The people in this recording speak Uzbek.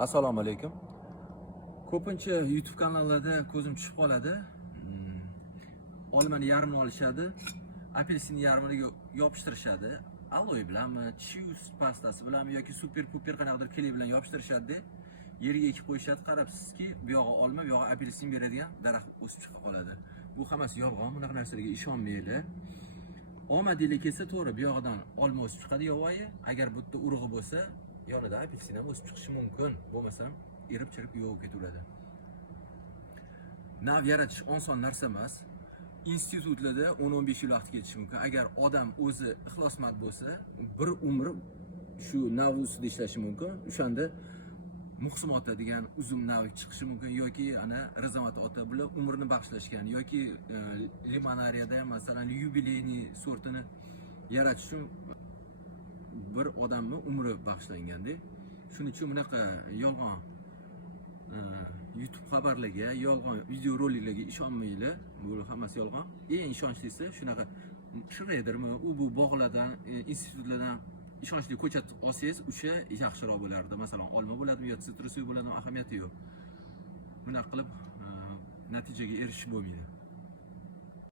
Assalomu alaykum. Ko'pincha YouTube kanallarda ko'zim tushib qoladi. Olmani yarmini olishadi, apelsinni yarmini yopishtirishadi. Aloe bilanmi, chews pastasi bilanmi yoki super puper qanaqadir kley bilan yopishtirishadi. Yerga ekib qo'yishadi. Qarabsizki, bu yog'i olma, bu yog'i apelsin beradigan daraxt o'sib chiqa qoladi. Bu hammasi yolg'on, bunaqa narsalarga ishonmanglar. Omadinglar kelsa, to'g'ri, bu yog'idan olma o'sib chiqadi yovoyi. Agar bu yerda urug'i bo'lsa, yonida apelsin ham o'sib chiqishi mumkin. Bo'lmasam, irib-chirib yo'q ketaveradi. Nav yaratish oson narsa emas. Institutlarda 10-15 yil vaqt ketishi mumkin. Agar odam o'zi ixlosmand bo'lsa, bir umr shu nav ustida ishlashi mumkin. O'shanda Muhsimota degan uzum navi chiqishi mumkin yoki ana Rizamat ota bilan umrini bag'ishlashgan yoki limonariyada masalan yubileyniy sortini yaratish uchun bir odamni umri bag'ishlanganda. Shuning uchun bunaqa yolg'on YouTube xabarlarga, yolg'on video roliklarga ishonmanglar. Bu hammasi yolg'on. Eng ishonchlisi shunaqa Shreddermi, bu bog'lardan, institutlardan ishonchli ko'chat olsangiz, o'sha yaxshiroq bo'lardi. Masalan, olma bo'ladimi yoki sitrus bo'ladimi, ahamiyati yo'q. Bunaqa qilib natijaga erishish bo'lmaydi.